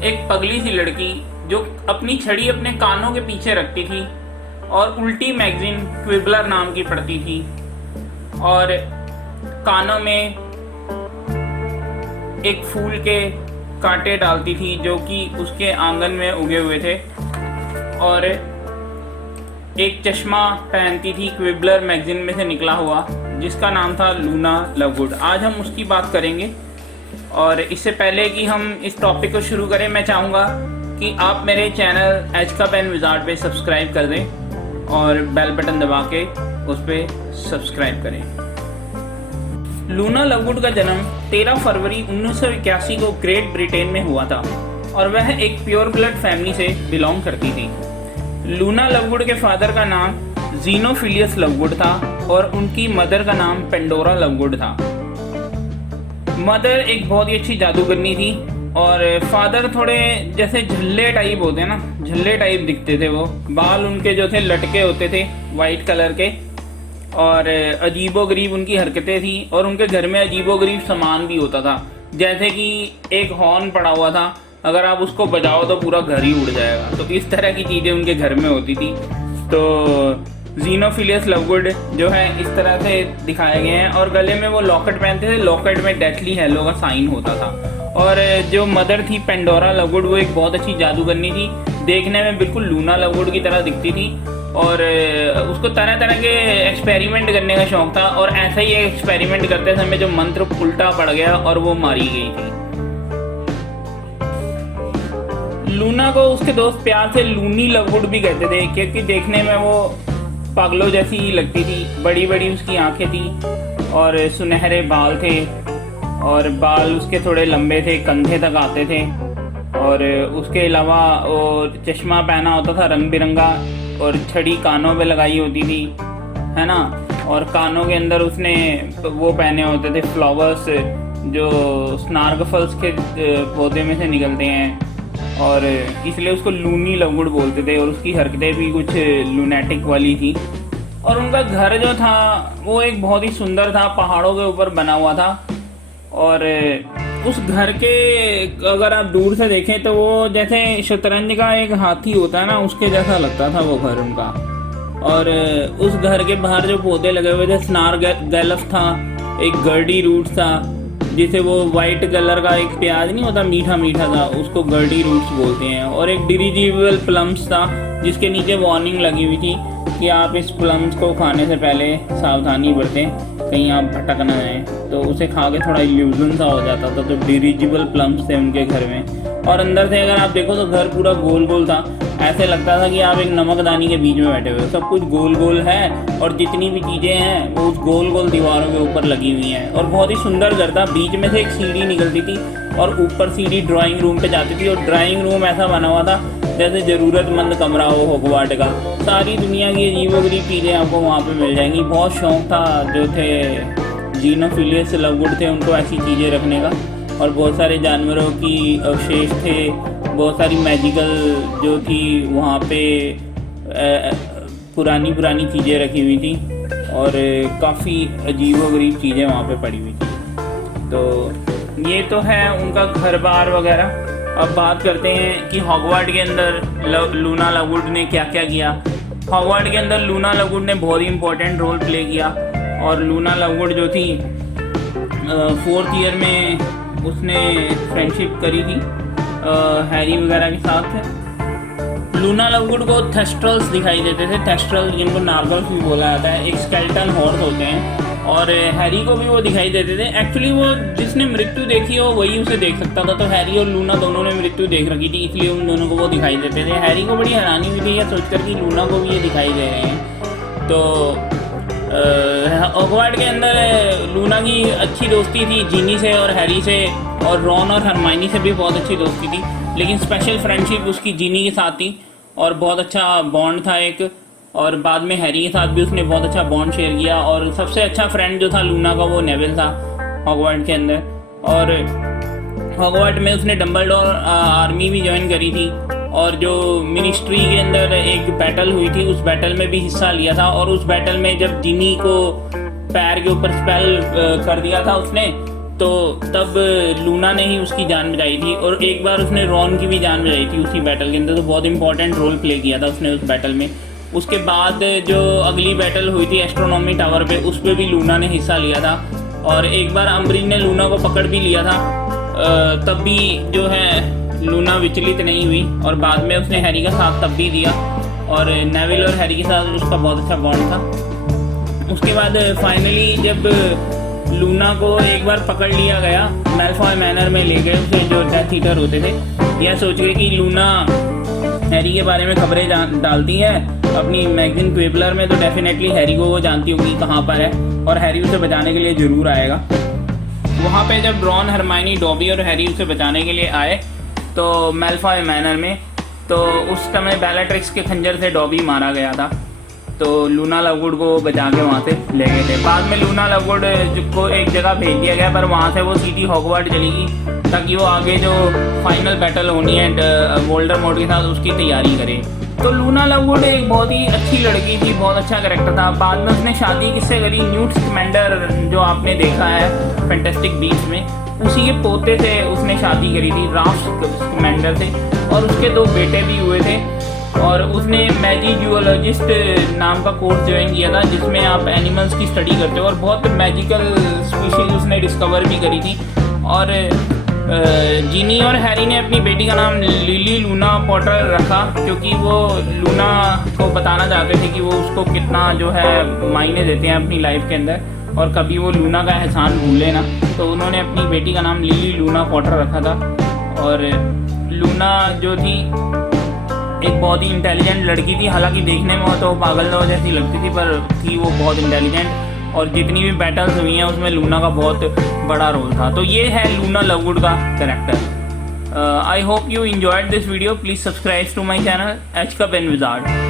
एक पगली सी लड़की जो अपनी छड़ी अपने कानों के पीछे रखती थी और उल्टी मैगजीन क्विबलर नाम की पढ़ती थी और कानों में एक फूल के कांटे डालती थी जो कि उसके आंगन में उगे हुए थे और एक चश्मा पहनती थी क्विबलर मैगजीन में से निकला हुआ जिसका नाम था लूना लवगुड। आज हम उसकी बात करेंगे और इससे पहले कि हम इस टॉपिक को शुरू करें मैं चाहूँगा कि आप मेरे चैनल एज का पेन विजार्ड पे सब्सक्राइब कर दें और बेल बटन दबा के उस पर सब्सक्राइब करें। लूना लवगुड का जन्म 13 फरवरी 1981 को ग्रेट ब्रिटेन में हुआ था और वह एक प्योर ब्लड फैमिली से बिलोंग करती थी। लूना लवगुड के फादर का नाम ज़ीनोफिलियस लवगुड था और उनकी मदर का नाम पेंडोरा लवगुड था। मदर एक बहुत ही अच्छी जादूगरनी थी और फादर थोड़े जैसे झल्ले टाइप होते हैं ना, झल्ले टाइप दिखते थे। वो बाल उनके जो थे लटके होते थे वाइट कलर के और अजीबोगरीब उनकी हरकतें थी और उनके घर में अजीबोगरीब सामान भी होता था, जैसे कि एक हॉर्न पड़ा हुआ था, अगर आप उसको बजाओ तो पूरा घर ही उड़ जाएगा। तो इस तरह की चीज़ें उनके घर में होती थी। तो ज़ीनोफिलियस लवगुड जो है इस तरह से दिखाए गए हैं और गले में वो लॉकेट पहनते थे। लॉकेट में डेथली हेलो का साइन होता था। और जो मदर थी पेंडोरा लवगुड वो एक बहुत अच्छी जादूगरनी थी, देखने में बिल्कुल लूना लवगुड की तरह दिखती थी और उसको तरह तरह के एक्सपेरिमेंट करने का शौक था और ऐसा ही एक एक्सपेरिमेंट करते समय जो मंत्र उल्टा पड़ गया और वो मारी गई थी। लूना को उसके दोस्त प्यार से लूनी लवगुड भी कहते थे क्योंकि देखने में वो पागलों जैसी ही लगती थी। बड़ी बड़ी उसकी आंखें थी और सुनहरे बाल थे और बाल उसके थोड़े लंबे थे, कंधे तक आते थे और उसके अलावा वो चश्मा पहना होता था रंग बिरंगा और छड़ी कानों पे लगाई होती थी, है ना। और कानों के अंदर उसने वो पहने होते थे फ्लावर्स जो स्नार्गफल्स के पौधे में से निकलते हैं और इसलिए उसको लूनी लवगुड बोलते थे और उसकी हरकतें भी कुछ लूनेटिक वाली थी। और उनका घर जो था वो एक बहुत ही सुंदर था, पहाड़ों के ऊपर बना हुआ था और उस घर के अगर आप दूर से देखें तो वो जैसे शतरंज का एक हाथी होता है ना, उसके जैसा लगता था वो घर उनका। और उस घर के बाहर जो पौधे लगे हुए थे स्नारगैलफ था, एक गर्डी रूट था जिसे वो वाइट कलर का एक प्याज नहीं होता मीठा मीठा था, उसको गर्डी रूट्स बोलते हैं। और एक डिरिजिबल प्लम्स था जिसके नीचे वार्निंग लगी हुई थी कि आप इस प्लम्स को खाने से पहले सावधानी बरतें, कहीं आप भटक ना जाएं। तो उसे खा के थोड़ा इल्यूजन सा हो जाता था। तो डिरिजिबल प्लम्स थे उनके घर में और अंदर से अगर आप देखो तो घर पूरा गोल गोल था, ऐसे लगता था कि आप एक नमकदानी के बीच में बैठे हुए। सब कुछ गोल गोल है और जितनी भी चीज़ें हैं वो उस गोल गोल दीवारों के ऊपर लगी हुई हैं और बहुत ही सुंदर घर था। बीच में से एक सीढ़ी निकलती थी और ऊपर सीढ़ी ड्राइंग रूम पे जाती थी और ड्राइंग रूम ऐसा बना हुआ था जैसे ज़रूरतमंद कमरा हो हॉगवार्ट का। सारी दुनिया की अजीबोगरीब चीज़ें आपको वहाँ पे मिल जाएंगी। बहुत शौक था जो थे ज़ीनोफिलियस लवगुड थे उनको ऐसी चीज़ें रखने का और बहुत सारे जानवरों की अवशेष थे, बहुत सारी मैजिकल जो थी वहाँ पे पुरानी पुरानी चीज़ें रखी हुई थी और काफ़ी अजीबोगरीब चीज़ें वहाँ पे पड़ी हुई थी। तो ये तो है उनका घर बार वगैरह। अब बात करते हैं कि हॉगवार्ट के अंदर लूना लवगुड ने क्या क्या किया। हॉगवार्ट के अंदर लूना लवगुड ने बहुत ही इम्पोर्टेंट रोल प्ले किया और लूना लवगुड जो थी 4th ईयर में उसने फ्रेंडशिप करी थी हैरी वगैरह के साथ। लूना लवगुड को थेस्ट्रल्स दिखाई देते थे, थेस्ट्रल जिनको नार्गल्स भी बोला जाता है, एक स्केलेटन हॉर्स होते हैं और हैरी को भी वो दिखाई देते थे। एक्चुअली वो जिसने मृत्यु देखी हो वही उसे देख सकता था, तो हैरी और लूना दोनों ने मृत्यु देख रखी थी इसलिए उन दोनों को वो दिखाई देते थे। हैरी को बड़ी हैरानी हुई थी ये सोचकर कि लूना को भी ये दिखाई दे रहे हैं। तो हॉगवार्ट के अंदर लूना की अच्छी दोस्ती थी जिनी से और हैरी से और रॉन और हरमाइनी से भी बहुत अच्छी दोस्ती थी, लेकिन स्पेशल फ्रेंडशिप उसकी जिनी के साथ थी और बहुत अच्छा बॉन्ड था एक। और बाद में हैरी के साथ भी उसने बहुत अच्छा बॉन्ड शेयर किया और सबसे अच्छा फ्रेंड जो था लूना का वो नेविल था हॉगवार्ट के अंदर। और हॉगवार्ट में उसने डंबलडोर आर्मी भी ज्वाइन करी थी और जो मिनिस्ट्री के अंदर एक बैटल हुई थी उस बैटल में भी हिस्सा लिया था। और उस बैटल में जब जिनी को पैर के ऊपर स्पेल कर दिया था उसने, तो तब लूना ने ही उसकी जान बचाई थी, और एक बार उसने रॉन की भी जान बचाई थी उसी बैटल के अंदर। तो बहुत इंपॉर्टेंट रोल प्ले किया था उसने उस बैटल में। उसके बाद जो अगली बैटल हुई थी एस्ट्रोनॉमी टावर पे, उस पर भी लूना ने हिस्सा लिया था, और एक बार अम्बरीन ने लूना को पकड़ भी लिया था। तब भी जो है लूना विचलित नहीं हुई, और बाद में उसने हैरी का साथ तब भी दिया, और नेविल और हैरी के साथ उसका बहुत अच्छा बॉन्ड था। उसके बाद फाइनली जब लूना को एक बार पकड़ लिया गया, मैलफॉय मैनर में ले गए उसे, जो डेथ ईटर होते थे। यह सोच गए कि लूना हैरी के बारे में खबरें डालती है अपनी मैगजीन क्विबलर में, तो डेफिनेटली हैरी को वो जानती होगी कहाँ पर है, और हैरी उसे बचाने के लिए ज़रूर आएगा। वहाँ पे जब रॉन, हरमाइनी, डॉबी और हैरी उसे बचाने के लिए आए तो मैलफॉय मैनर में, तो उस समय बेllatrix के खंजर से डॉबी मारा गया था। तो लूना लवगुड को बचा के वहाँ से ले गए थे। बाद में लूना लवगुड को एक जगह भेज दिया गया, पर वहाँ से वो सीधी हॉगवर्ट चली गई ताकि वो आगे जो फाइनल बैटल होनी है वोल्डेमॉर्ट के साथ उसकी तैयारी करे। तो लूना लवगुड एक बहुत ही अच्छी लड़की थी, बहुत अच्छा कैरेक्टर था। बाद में उसने शादी किससे करी, न्यूट स्कैमेंडर जो आपने देखा है फैंटास्टिक बीस्ट में, उसी के पोते से उसने शादी करी थी, राल्फ स्कैमेंडर से, और उसके 2 बेटे भी हुए थे। और उसने मैजिजूलॉजिस्ट नाम का कोर्स ज्वाइन किया था, जिसमें आप एनिमल्स की स्टडी करते हो, और बहुत मैजिकल स्पीशीज उसने डिस्कवर भी करी थी। और जिनी और हैरी ने अपनी बेटी का नाम लिली लूना पॉटर रखा, क्योंकि वो लूना को बताना चाहते थे कि वो उसको कितना जो है मायने देते हैं अपनी लाइफ के अंदर, और कभी वो लूना का एहसान भूले ना। तो उन्होंने अपनी बेटी का नाम लिली लूना पॉटर रखा था। और लूना जो थी एक बहुत ही इंटेलिजेंट लड़की थी, हालांकि देखने में तो पागल जैसी लगती थी, पर थी वो बहुत इंटेलिजेंट, और जितनी भी बैटल्स हुई हैं उसमें लूना का बहुत बड़ा रोल था। तो ये है लूना लवगुड का character. I hope you enjoyed this video. Please subscribe to my channel H का पेन विजार्ड।